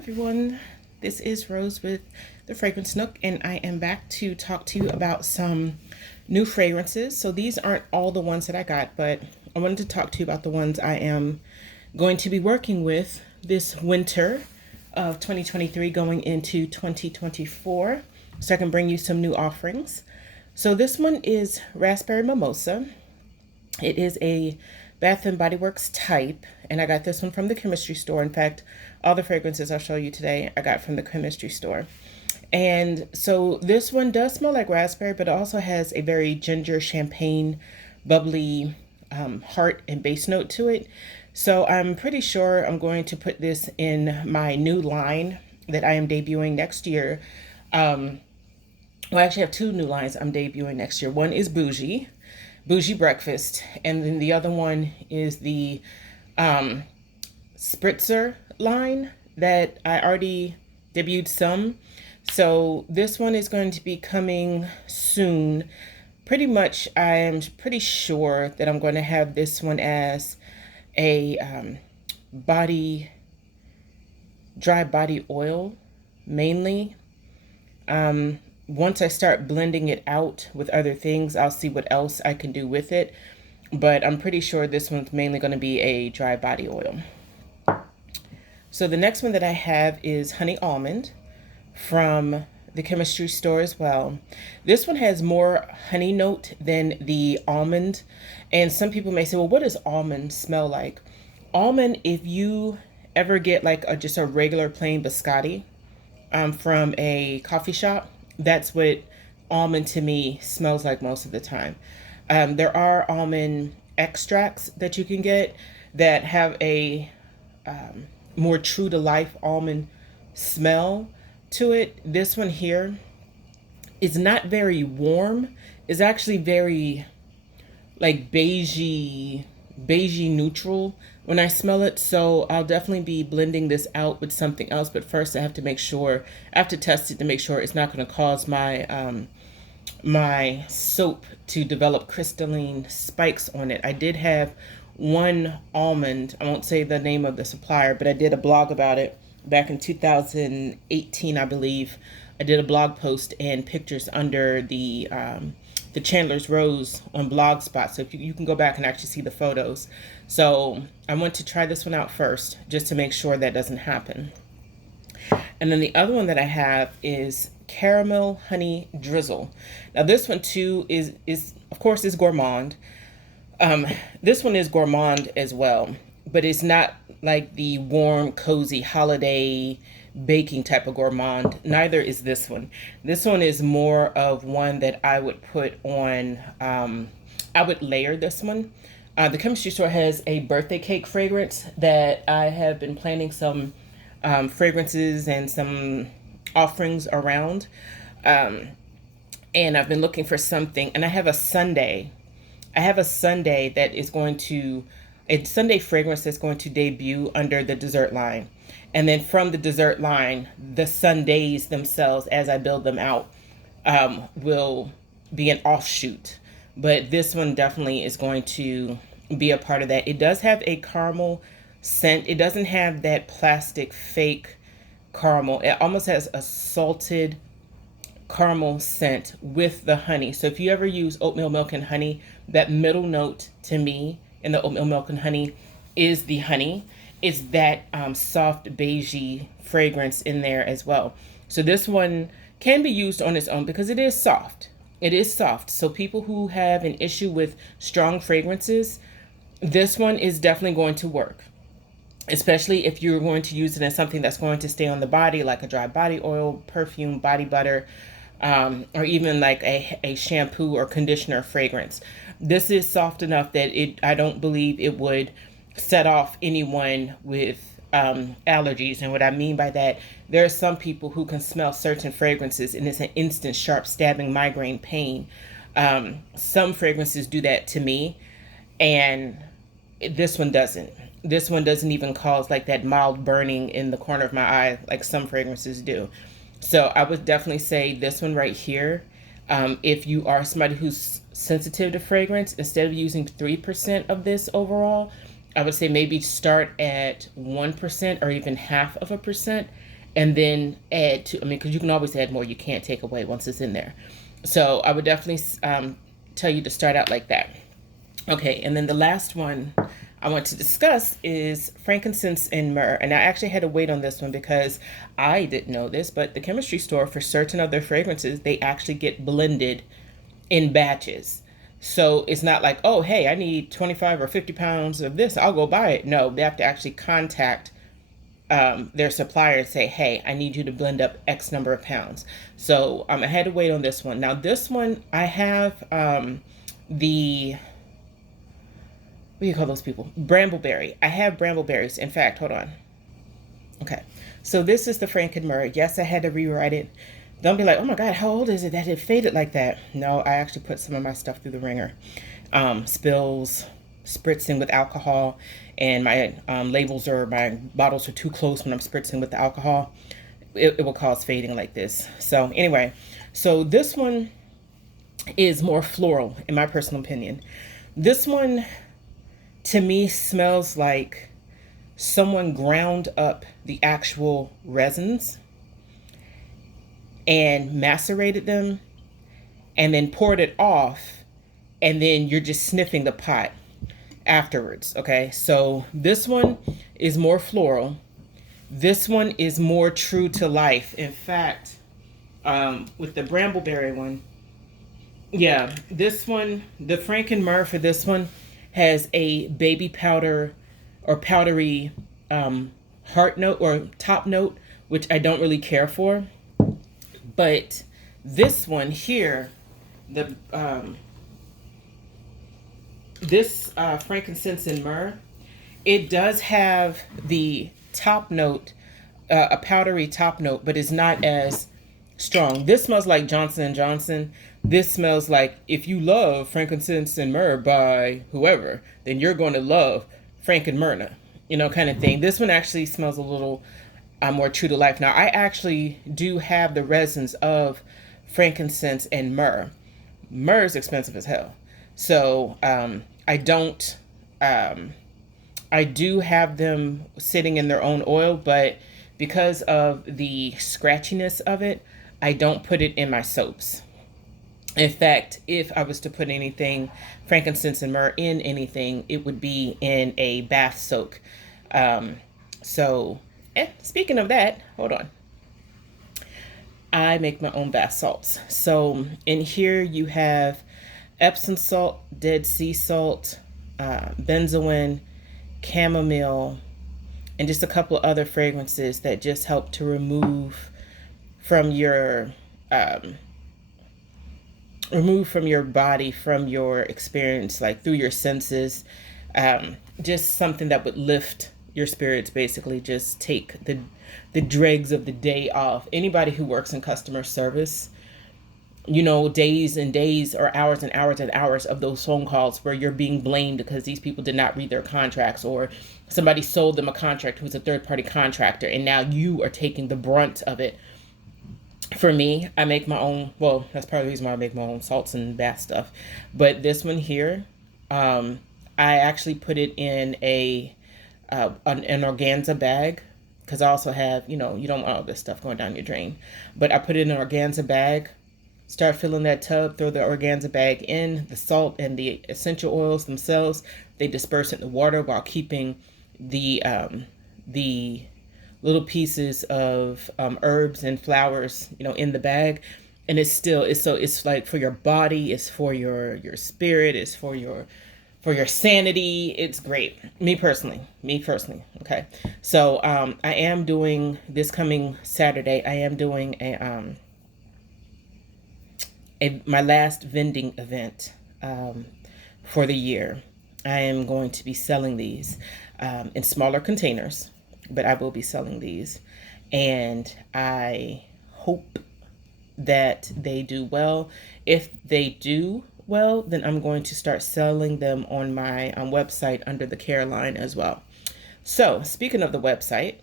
everyone, this is Rose with the Fragrance Nook, and I am back to talk to you about some new fragrances. So these aren't all the ones that I got, but I wanted to talk to you about the ones I am going to be working with this winter of 2023 going into 2024, so I can bring you some new offerings. So this one is Raspberry Mimosa. It is a Bath and Body Works type, and I got this one from the chemistry store. In fact, all the fragrances I'll show you today I got from the chemistry store. And so this one does smell like raspberry, but it also has a very ginger, champagne, bubbly heart and base note to it. So I'm pretty sure I'm going to put this in my new line that I am debuting next year. Well, I actually have two new lines I'm debuting next year. One is Bougie Breakfast, and then the other one is the Spritzer line that I already debuted some. So this one is going to be coming soon. Pretty much, I am pretty sure that I'm going to have this one as a dry body oil mainly. Once I start blending it out with other things, I'll see what else I can do with it. But I'm pretty sure this one's mainly going to be a dry body oil. So the next one that I have is Honey Almond from the chemistry store as well. This one has more honey note than the almond. And some people may say, well, what does almond smell like? Almond, if you ever get like just a regular plain biscotti from a coffee shop, that's what almond to me smells like most of the time. There are almond extracts that you can get that have a more true to life almond smell to it. This one here is not very warm. It's actually very like beigey neutral when I smell it. So I'll definitely be blending this out with something else. But first I have to test it to make sure it's not going to cause my my soap to develop crystalline spikes on it. I did have one almond, I won't say the name of the supplier, but I did a blog about it back in 2018, I believe. I did a blog post and pictures under the Chandler's Rose on Blogspot, so if you can go back and actually see the photos. So I want to try this one out first just to make sure that doesn't happen. And then the other one that I have is Caramel Honey Drizzle. Now this one too is of course is gourmand. This one is gourmand as well, but it's not like the warm, cozy holiday baking type of gourmand. Neither is this one. This one is more of one that I would put on, I would layer this one. The chemistry store has a birthday cake fragrance that I have been planning some fragrances and some offerings around. And I've been looking for something, and I have a sundae that is going to, a sundae fragrance that's going to debut under the dessert line. And then from the dessert line, the sundaes themselves, as I build them out, will be an offshoot. But this one definitely is going to be a part of that. It does have a caramel scent. It doesn't have that plastic fake caramel. It almost has a salted caramel scent with the honey. So if you ever use oatmeal milk and honey, that middle note to me in the oatmeal milk and honey is the honey. It's that soft beigey fragrance in there as well. So this one can be used on its own because it is soft. It is soft. So people who have an issue with strong fragrances, this one is definitely going to work. Especially if you're going to use it as something that's going to stay on the body, like a dry body oil, perfume, body butter, or even like a shampoo or conditioner fragrance. This is soft enough that I don't believe it would set off anyone with allergies. And what I mean by that, there are some people who can smell certain fragrances and it's an instant sharp stabbing migraine pain. Some fragrances do that to me, and this one doesn't. This one doesn't even cause like that mild burning in the corner of my eye like some fragrances do. So I would definitely say this one right here, if you are somebody who's sensitive to fragrance, instead of using 3% of this overall, I would say maybe start at 1% or even half of a percent, and then add to, I mean, because you can always add more, you can't take away once it's in there. So I would definitely tell you to start out like that. Okay, and then the last one I want to discuss is frankincense and myrrh. And I actually had to wait on this one because I didn't know this, but the chemistry store, for certain of their fragrances, they actually get blended in batches. So it's not like, oh, hey, I need 25 or 50 pounds of this, I'll go buy it. No, they have to actually contact their supplier and say, hey, I need you to blend up X number of pounds. So I had to wait on this one. Now, this one, I have the, what do you call those people? Brambleberry. I have brambleberries. In fact, hold on. Okay. So this is the Frankenmurray. Yes, I had to rewrite it. Don't be like, oh my God, how old is it that it faded like that? No, I actually put some of my stuff through the ringer. Spills, spritzing with alcohol, and my labels or my bottles are too close when I'm spritzing with the alcohol. It will cause fading like this. So anyway, so this one is more floral in my personal opinion. This one to me smells like someone ground up the actual resins and macerated them and then poured it off, and then you're just sniffing the pot afterwards. Okay, so this one is more floral. This one is more true to life. In fact, with the brambleberry one, yeah, this one, the Frankenmurray for this one has a baby powder or powdery heart note or top note, which I don't really care for. But this one here, the this frankincense and myrrh, it does have the top note, a powdery top note, but it's not as strong. This smells like Johnson and Johnson. This smells like, if you love frankincense and myrrh by whoever, then you're going to love Frankenmyrna, kind of thing. This one actually smells a little more true to life. Now, I actually do have the resins of frankincense and myrrh. Myrrh is expensive as hell. So I don't, I do have them sitting in their own oil, but because of the scratchiness of it, I don't put it in my soaps. In fact, if I was to put anything, frankincense and myrrh in anything, it would be in a bath soak. Speaking of that, hold on. I make my own bath salts. So in here you have Epsom salt, Dead Sea salt, benzoin, chamomile, and just a couple of other fragrances that just help to remove from your body, from your experience, like through your senses, just something that would lift your spirits, basically just take the dregs of the day off. Anybody who works in customer service, days and days or hours and hours and hours of those phone calls where you're being blamed because these people did not read their contracts, or somebody sold them a contract who's a third-party contractor, and now you are taking the brunt of it. For me, I make my own, well, that's part of the reason why I make my own salts and bath stuff. But this one here, I actually put it in an organza bag, because I also have, you don't want all this stuff going down your drain. But I put it in an organza bag, start filling that tub, throw the organza bag in, the salt and the essential oils themselves. They disperse it in the water while keeping the little pieces of herbs and flowers, in the bag. And it's like for your body, it's for your spirit, it's for your sanity. It's great. Me personally. Okay. So I am doing this coming Saturday. I am doing my last vending event for the year. I am going to be selling these in smaller containers, but I will be selling these, and I hope that they do well. If they do well, then I'm going to start selling them on my website under the Care line as well. So speaking of the website,